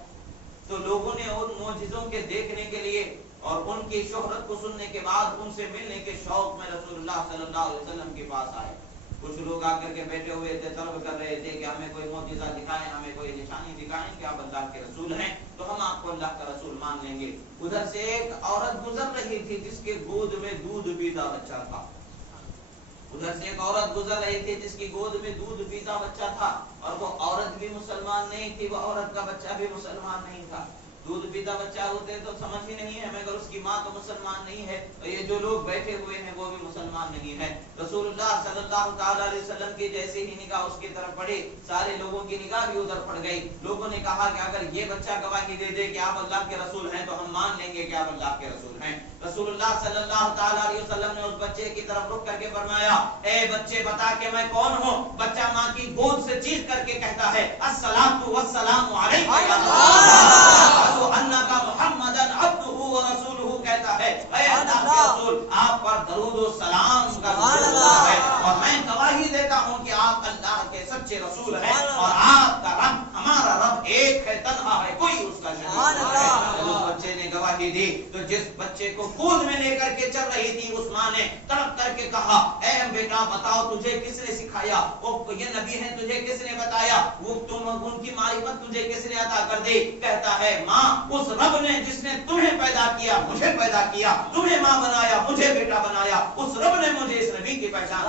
تو لوگوں نے ان معجزوں کے دیکھنے کے لیے اور ان کی شہرت کو سننے کے بعد ان سے ملنے کے شوق میں رسول اللہ صلی اللہ علیہ وسلم کے پاس آئے۔ کچھ لوگ آ کر کے بیٹھے ہوئے تھے، طلب کر رہے تھے کہ ہمیں کوئی معجزہ دکھائیں، ہمیں کوئی نشانی دکھائیں کہ آپ اللہ کے رسول ہیں تو ہم آپ کو اللہ کا رسول مان لیں گے۔ ادھر سے ایک عورت گزر رہی تھی جس کے گود میں دودھ پیتا بچہ تھا، جس کی گود میں دودھ پیتا بچہ تھا اور وہ عورت بھی مسلمان نہیں تھی، وہ عورت کا بچہ بھی مسلمان نہیں تھا۔ دودھ پیتا بچہ ہوتے تو سمجھ ہی نہیں ہے مگر اس کی ماں تو مسلمان نہیں ہے، اور یہ جو لوگ بیٹھے ہوئے ہیں وہ بھی مسلمان نہیں ہے۔ رسول اللہ صلی اللہ تعالی علیہ وسلم کی جیسے ہی نگاہ اس کی طرف پڑی، سارے لوگوں کی نگاہ بھی ادھر پڑ گئی۔ لوگوں نے کہا کہ اگر یہ بچہ گواہی دے دے کہ آپ اللہ کے رسول ہیں تو ہم مان لیں گے کہ آپ اللہ کے رسول ہیں۔ رسول اللہ صلی اللہ تعالی علیہ وسلم نے اس بچے کی طرف رخ کر کے فرمایا، اے بچے بتا کہ میں کون ہوں؟ بچہ ماں کی گود سے چیخ کر کے کہتا ہے، الصلاۃ والسلام علیک یا انک محمدن عبدہ ورسولہ، کہتا ہے اے اللہ کے رسول آپ پر درود و سلام کا ہے اور میں گواہی دیتا ہوں کہ آپ اللہ کے سچے رسول ہیں اور آپ کا رب ہمارا رب ایک ہے، تنہا ہے، کوئی اس کا شریک نہیں ہے۔ اس بچے نے گواہی دی تو جس بچے کو گود میں لے کر کے چل رہی تھی اس ماں نے تڑپ کر کے کہا، اے بیٹا بتاؤ تجھے کس نے سکھایا؟ وہ یہ نبی ہیں تجھے کس نے بتایا؟ وہ تم ان کی معرفت تجھے کس نے عطا کر دی؟ کہتا ہے ماں اس رب نے جس نے تمہیں پیدا کیا، مجھے پیدا کیا، تمہیں ماں بنایا، مجھے بیٹا بنایا، اس رب نے مجھے اس نبی کی پہچان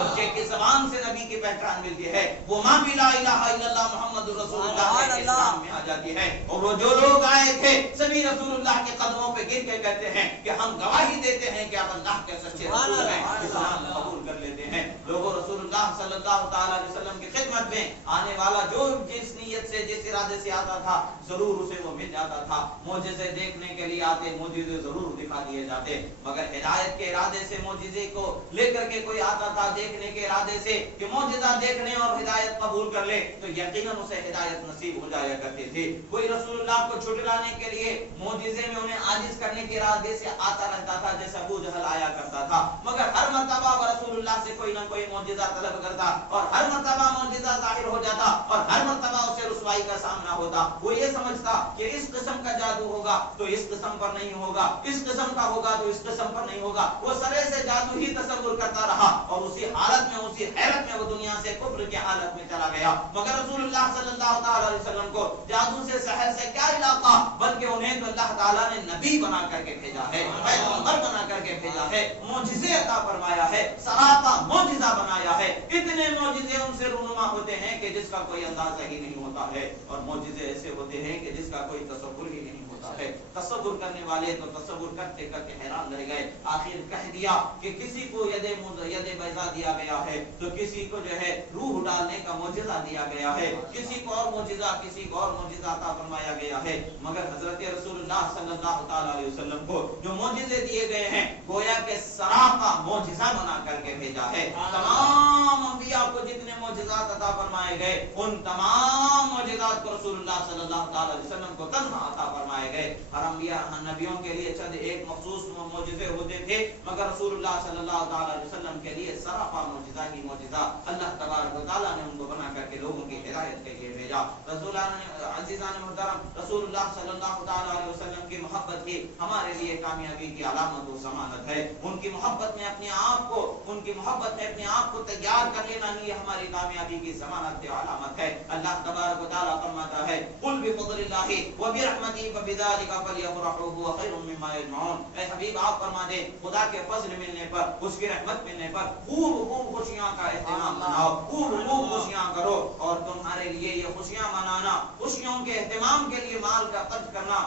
بچے کی زبان سے نبی کی پہچان ملتی ہے، وہ ماں بھی لا الہ الا اللہ محمد رسول اللہ کے اسلام میں آ جاتی ہے۔ اور وہ جو لوگ آئے تھے سبھی رسول اللہ کے قدموں پہ گر کے کہتے ہیں کہ ہم گواہی دیتے ہیں کہ آپ اللہ کے سچے رسول ہیں، اسلام قبول کر لیتے ہیں۔ لوگوں رسول اللہ صلی اللہ تعالی علیہ وسلم کی خدمت میں آنے والا جو جس نیت سے جس ارادے سے آتا تھا ضرور اسے وہ مل جاتا تھا۔ معجزے دیکھنے کے لیے آتے، معجزے ضرور دکھا دیے جاتے، مگر ہدایت کے ارادے سے معجزے کو لے کر کے کوئی آتا تھا دیکھنے کے ارادے سے کہ معجزہ دیکھنے اور ہدایت قبول کر لے تو یقیناً اسے ہدایت نصیب ہو جایا کرتی تھی۔ کوئی رسول اللہ کو چھٹلانے کے لیے معجزے میں انہیں عاجز کرنے کے ارادے سے آتا رہتا تھا جیسے ابو جہل آیا کرتا تھا، مگر ہر مرتبہ رسول اللہ اللہ سے کوئی نہ کوئی معجزہ طلب کرتا اور ہر مرتبہ معجزہ ظاہر ہو جاتا اور ہر مرتبہ اسے رسوائی کا سامنا ہوتا، وہ یہ سمجھتا کہ اس قسم کا جادو ہوگا تو اس قسم پر نہیں ہوگا، اس قسم کا ہوگا تو اس قسم پر نہیں ہوگا، وہ سرے سے جادو ہی تصور کرتا رہا اور اسی حالت میں اسی حیرت میں وہ دنیا سے کفر کی حالت میں چلا گیا۔ مگر رسول اللہ صلی اللہ تعالی علیہ وسلم کو جادو سے سحر سے کیا علاقہ، بلکہ انہیں تو اللہ تعالیٰ نے نبی بنا کر کے بھیجا ہے، پیغمبر بنا کر کے بھیجا ہے، معجزے عطا فرمایا ہے، سراپا معجزہ بنایا ہے۔ اتنے معجزے ان سے رونما ہوتے ہیں کہ جس کا کوئی اندازہ ہی نہیں ہوتا ہے، اور معجزے ایسے ہوتے ہیں کہ جس کا کوئی تصور ہی نہیں ہوتا ہے۔ تصور کرنے والے تو تصور کرتے کرتے حیران رہ گئے۔ آخر کہہ دیا کہ کسی کو ید بیضا دیا گیا ہے تو کسی کو جو ہے روح ڈالنے کا معجزہ دیا گیا ہے، کسی کو اور معجزہ کسی کو اور معجزہ عطا فرمایا گیا ہے۔ مگر حضرت رسول اللہ صلی اللہ تعالی علیہ وسلم کو جو معجزے دیے گئے ہیں گویا کہ سراپا معجزہ بنا کر کے بھیجا ہے۔ تمام انبیاء کو جتنے معجزات عطا فرمائے گئے ان تمام معجزات کو رسول اللہ صلی اللہ تعالی علیہ وسلم کو تنہا عطا فرمائے گئے۔ ہر انبیاء نبیوں کے لیے چند ایک مخصوص معجزے ہوتے تھے، مگر رسول اللہ صلی اللہ تعالی علیہ وسلم کے لیے سراپا معجزہ ہی معجزہ اللہ تبارک و تعالی نے ان کو بنا کر کے لوگوں کی ہدایت کے لیے بھیجا۔ عزیزان محترم، رسول اللہ صلی اللہ تعالی علیہ وسلم کی محبت ہی ہمارے لیے کامیابی کی علامت و ضمانت ہے۔ ان کی محبت میں اپنے آپ کو تیار کر لینا ہی ہماری کامیابی کی ضمانت و علامت ہے۔ اللہ تبارک و تعالی فرماتا ہے قل بفضل اللہ وبرحمتہ فبذلک فلیفرحوا هو خیر مما یجمعون۔ اے حبیب آپ فرما دیں خدا کے فضل ملنے پر، اس کی رحمت ملنے پر خوب خوشیاں کا اہتمام مناؤ، خوب خوشیاں کرو، اور تمہارے لیے یہ خوشیاں منانا، خوشیوں کے اہتمام کے لیے مال کا خرچ کرنا،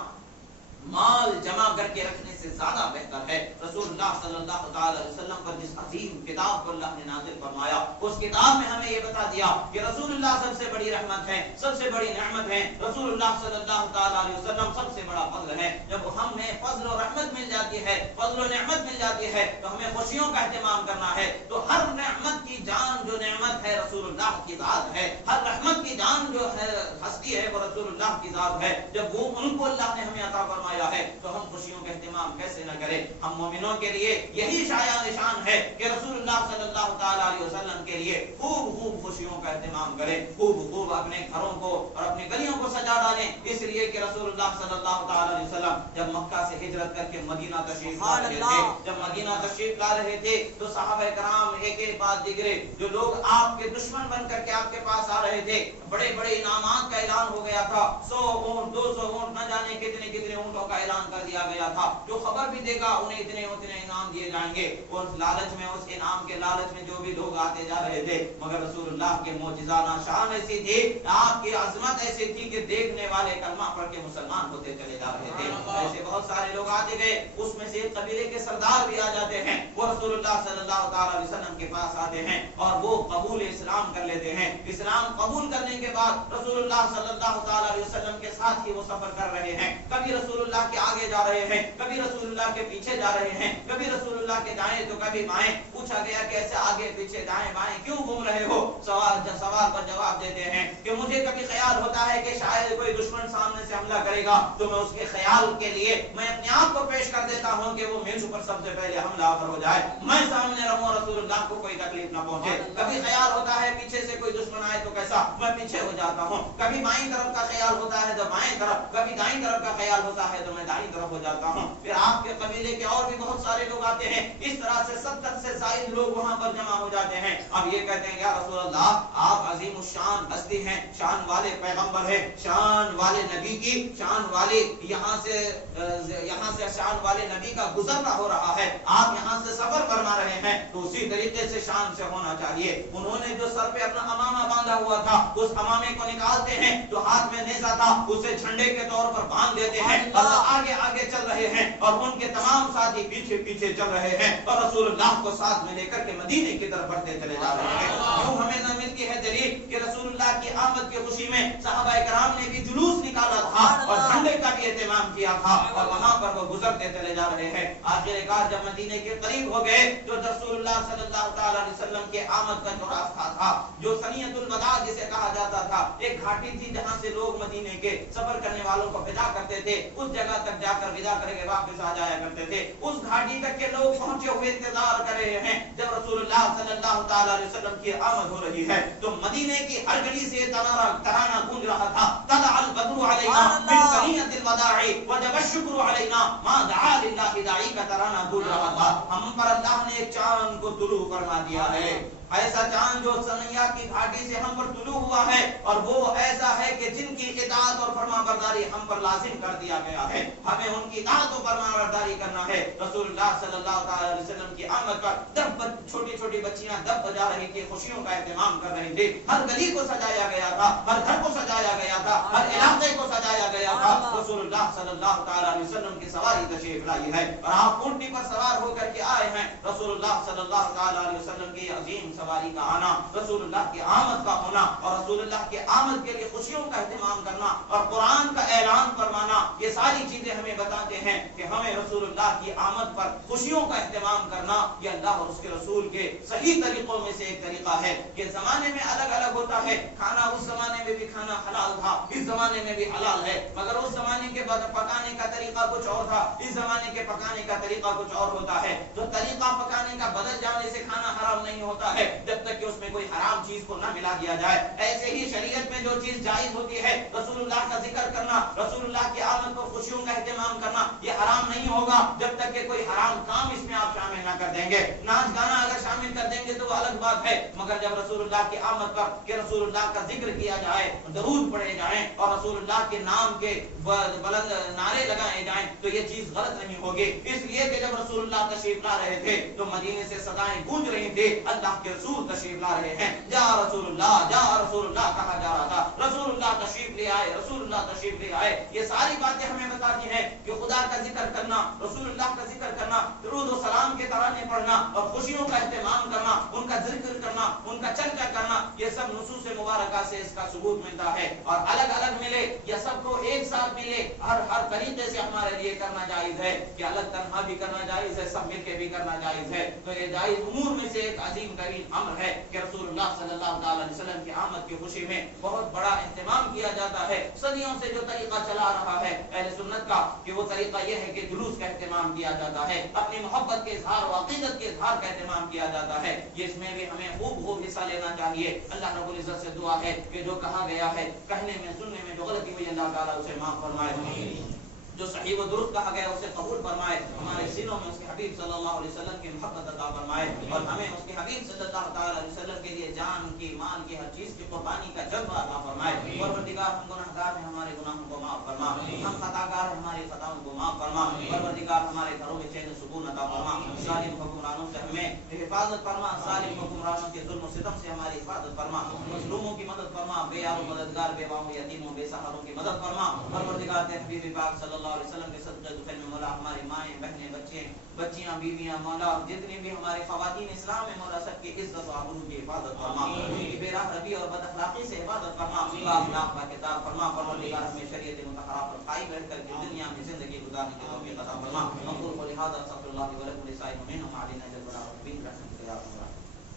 مال جمع کر کے رکھنے سے زیادہ بہتر ہے۔ رسول اللہ صلی اللہ تعالی علیہ وسلم پر جس عظیم کتاب کو اللہ نے نازل فرمایا اس کتاب میں ہمیں یہ بتا دیا کہ رسول اللہ سب سے بڑی رحمت ہے، سب سے بڑی نعمت ہے، رسول اللہ صلی اللہ تعالی علیہ وسلم سب سے بڑا فضل ہے۔ جب ہمیں فضل و رحمت مل جاتی ہے، فضل و نعمت مل جاتی ہے تو ہمیں خوشیوں کا اہتمام کرنا ہے۔ تو ہر نعمت کی جان جو نعمت ہے رسول اللہ کی ذات ہے، ہر رحمت کی جان جو ہے ہستی ہے وہ رسول اللہ کی ذات ہے۔ جب وہ ان کو اللہ نے ہمیں عطا فرمایا ہے تو ہم خوشیوں کا اہتمام کیسے نہ کریں۔ ہم مومنوں کے لیے یہی شایع نشان ہے کہ رسول اللہ صلی اللہ تعالی علیہ وسلم کے لیے خوب خوشیوں کا اہتمام کریں، خوب اپنے گھروں کو اور اپنی گلیوں کو سجا ڈالیں، اس لیے کہ رسول اللہ صلی اللہ تعالی علیہ وسلم جب مکہ سے ہجرت کر کے مدینہ تشریف لا رہے تھے، جب مدینہ تشریف لا رہے تھے تو صحابہ کرام ایک ایک بعد دیگرے جو لوگ آپ کے دشمن بن کر کے آپ کے پاس آ رہے تھے، بڑے بڑے انعامات کا اعلان ہو گیا تھا، 100 اونٹ 200 اونٹ نہ جانے کتنے اونٹوں کا اعلان کر دیا گیا تھا، جو خبر بھی دے گا انہیں اتنے انعام دیے جائیں گے۔ اور لالچ میں، اس انعام کے لالچ میں جو بھی لوگ آتے جا رہے تھے، مگر رسول اللہ کے معجزانہ شان ایسی تھی، آپ کی عظمت ایسی تھی کہ دیکھنے والے کلمہ پڑھ کے مسلمان ہوتے چلے جا رہے تھے۔ ایسے بہت سارے لوگ آتے گئے، اس میں سے ایک قبیلے کے سردار بھی آ جاتے ہیں، وہ رسول اللہ صلی اللہ تعالی علیہ وسلم کے پاس آتے ہیں اور وہ قبول اسلام کر لیتے ہیں۔ اسلام قبول کرنے کے بعد رسول اللہ صلی اللہ تعالی علیہ وسلم کے ساتھ ہی وہ سفر کر رہے ہیں، کبھی رسول اللہ کے آگے جا رہے ہیں، کبھی رسول اللہ کے پیچھے جا رہے ہیں، کبھی رسول اللہ کے دائیں تو کبھی بائیں۔ پوچھا گیا کہ ایسے آگے پیچھے دائیں بائیں کیوں گھوم رہے ہو؟ سوال پر جواب دیتے ہیں کہ مجھے کبھی خیال ہوتا ہے کہ شاید کوئی دشمن سامنے سے حملہ کرے گا تو میں اس کے خیال کے لیے میں اپنے آپ کو پیش کر دیتا ہوں کہ وہ میرے اوپر سب سے پہلے حملہ آور ہو جائے، میں سامنے رہوں، رسول اللہ کو کوئی تکلیف نہ پہنچے۔ کبھی خیال ہوتا ہے پیچھے سے کوئی دشمن آئے تو کیسا، میں پیچھے ہو جاتا ہوں۔ کبھی بائیں طرف کا خیال ہوتا ہے تو بائیں طرف، کبھی دائیں طرف کا خیال ہوتا ہے تو میں دائیں طرف ہو جاتا ہوں۔ پھر آپ کے قبیلے کے اور بھی بہت سارے لوگ آتے ہیں، اس طرح سے 70 سے زائد لوگ وہاں پر جمع ہو جاتے ہیں۔ اب یہ کہتے ہیں یا رسول اللہ آپ عظیم الشان ہستی ہیں، شان والے پیغمبر ہیں، شان والے نبی کی شان والے یہاں سے شان والے نبی کا گزرنا ہو رہا ہے، آپ یہاں سے سفر فرما رہے ہیں تو اسی طریقے سے شان سے ہونا چاہیے۔ انہوں نے جو سر پہ اپنا امامہ باندھا ہوا تھا اس امامے کو نکالتے ہیں، جو ہاتھ میں نیزہ تھا اسے جھنڈے کے طور پر باندھ دیتے ہیں اور آگے آگے چل رہے ہیں اور ان کے تمام ساتھی پیچھے پیچھے چل رہے ہیں اور رسول اللہ کو ساتھ میں لے کر کے مدینے کی طرف بڑھتے چلے جا رہے ہیں۔ یوں ہمیں نہ ملتی ہے دلیل کہ رسول اللہ کی آمد کی خوشی میں صحابہ کرام نے بھی جلوس نکالا تھا اور جھنڈے کا بھی اہتمام کیا تھا اور وہاں پر وہ گزرتے چلے جا رہے ہیں۔ آخر کار جب مدینے کے قریب ہو گئے تو رسول اللہ صلی اللہ تعالی علیہ وسلم کے آمد کا جو راستہ تھا تھا، جو سنیت الوداع جسے کہا جاتا تھا، ایک گھاٹی تھی جہاں سے لوگ مدینے کے سفر کرنے والوں کو ودا کرتے تھے، اس جگہ تک جا کر ودا کر کے واپس آ جایا کرتے تھے. اس گھاٹی تک کے لوگ پہنچے ہوئے انتظار کر رہے ہیں. جب رسول اللہ صلی اللہ تعالی علیہ وسلم کی آمد ہو رہی ہے تو مدینے کی ہر گلی سے ترانہ گونج رہا تھا. طلع البدر علینا من سنیۃ الوداع وجب الشکر علینا ما دعا للہ داعی کا ترانہ گونج رہا تھا. ہم پر اللہ نے ایک چاند کو طلوع فرما دیا ہے، ایسا چاند جو سنیا کی گھاٹی سے ہم پر طلوع ہوا ہے، اور وہ ایسا ہے کہ جن کی اطاعت اور فرما برداری ہم پر لازم کر دیا گیا ہے. ہمیں ان کی اطاعت اور فرما برداری کرنا ہے. رسول اللہ صلی اللہ تعالی علیہ وسلم کی آمد پر دب چھوٹی چھوٹی بچیاں دب بجا رہی تھی، خوشیوں کا اہتمام کر رہی تھی. ہر گلی کو سجایا گیا تھا، ہر گھر کو سجایا گیا تھا، ہر علاقے کو سجایا گیا تھا. رسول اللہ صلی اللہ تعالی علیہ وسلم کی سواری تشریف لائی ہے اور آپ اونٹی پر سوار ہو کر کے آئے ہیں. رسول اللہ صلی اللہ تعالی علیہ وسلم کی عظیم سواری کا آنا، رسول اللہ کی آمد کا ہونا اور رسول اللہ کی آمد کے لیے خوشیوں کا اہتمام کرنا اور قرآن کا اعلان فرمانا، یہ ساری چیزیں ہمیں بتاتے ہیں کہ ہمیں رسول اللہ کی آمد پر خوشیوں کا اہتمام کرنا یہ اللہ اور اس کے رسول کے صحیح طریقوں میں سے ایک طریقہ ہے. کہ زمانے میں الگ الگ ہوتا ہے کھانا، اس زمانے میں بھی کھانا حلال تھا، اس زمانے میں بھی حلال ہے، مگر اس زمانے کے پکانے کا طریقہ کچھ اور تھا، اس زمانے کے پکانے کا طریقہ کچھ اور ہوتا ہے. جو طریقہ پکانے کا بدل جانے سے کھانا حرام نہیں ہوتا ہے جب تک کہ اس میں کوئی حرام چیز کو نہ ملا دیا جائے. ایسے ہی شریعت میں جو چیز جائز ہوتی ہے، رسول اللہ کا ذکر کرنا، رسول اللہ کی آمد پر خوشیوں کا اہتمام کرنا، یہ حرام نہیں ہوگا جب تک کہ کوئی حرام کام اس میں آپ شامل نہ کر دیں گے. ناچ گانا اگر شامل کر دیں گے تو وہ الگ بات ہے، مگر جب رسول اللہ کی آمد پر کہ رسول اللہ کا ذکر کیا جائے، درود پڑھے جائیں اور رسول اللہ کے نام کے بلند نعرے لگائے جائیں تو یہ چیز غلط نہیں ہوگی. اس لیے کہ جب رسول اللہ تشریف لا رہے تھے تو مدینے سے صدائیں گونج رہی تھی، اللہ کے رسول تشریف لا رہے ہیں. جا رسول اللہ کہا جا رہا تھا، رسول اللہ تشریف لے آئے، رسول اللہ تشریف لے آئے. یہ ساری باتیں ہمیں بتاتی ہیں کہ خدا کا ذکر کرنا، رسول اللہ کا ذکر کرنا، درود و سلام کے ترانے پڑھنا اور خوشیوں کا اہتمام کرنا، ان کا ذکر کرنا، ان کا چرچا کرنا، یہ سب نصوص مبارکہ سے اس کا ثبوت ملتا ہے. اور الگ الگ ملے یا سب کو ایک ساتھ ملے، ہر طریقے سے ہمارے لیے کرنا جائز ہے. کہ الگ تنہا بھی کرنا جائز ہے، سب مل کے بھی کرنا جائز ہے. تو یہ جائز امور میں سے ایک عظیم ترین امر ہے کہ رسول اللہ صلی اللہ تعالی علیہ وسلم کی آمد کی خوشی میں بہت بڑا اہتمام کیا جاتا ہے. صدیوں سے جو طریقہ چلا رہا ہے اہل سنت کا کہ وہ طریقہ یہ ہے کہ جلوس کا اہتمام کیا جاتا ہے، اپنی محبت کے اظہار و عقیدت کے اظہار کا اہتمام کیا جاتا ہے. یہ اس میں بھی ہمیں خوب حصہ لینا چاہیے. اللہ رب العزت سے دعا ہے کہ جو کہا گیا ہے، کہنے میں سننے میں جو غلطی ہوئی اللہ تعالیٰ اسے معاف فرمائے، جو صحیح و درست کہا گیا اسے قبول فرمائے، ہمارے سینوں میں اس کے حبیب صلی اللہ علیہ وسلم کی محبت عطا فرمائے اور ہمیں اس کے حبیب صلی اللہ تعالی علیہ وسلم کے لیے جان کی، مال کی، ہر چیز کی قربانی کا جذبہ عطا فرمائے. پروردگار ہم گناہگار ہیں، ہمارے گناہوں کو معاف فرما. ہم خطاکار ہیں، ہماری خطاؤں کو معاف فرما. پروردگار ہمارے گھروں میں چین و سکون عطا فرما. ظالم حکمرانوں سے ہمیں حفاظت فرما، ظالم حکمرانوں کے ظلم و ستم سے ہماری حفاظت فرما. مظلوموں کی مدد فرما، بے یار و مددگار، بیواؤں، یتیموں، بے سہاروں کی مدد فرما. پروردگار تیرے حبیب پاک صلی اللہ علیہ وسلم کے صدقے میں مولا ہماری مائیں، بہنیں، بچیاں، بیویاں، مولا جتنی بھی ہمارے خواتین اسلام میں مولا سب کی عزت و آبرو کی حفاظت فرما. ان کی بے راہ روی اور بد اخلاقی سے حفاظت فرما. اخلاق کا کتاب فرما. پروردگار ہمیں شریعت مطہرہ پر قائم رہ کر کے دنیا میں زندگی گزارنے کی توفیق عطا فرما. اقول قولی ھذا استغفر اللہ لی و لکم ولسائر المؤمنین.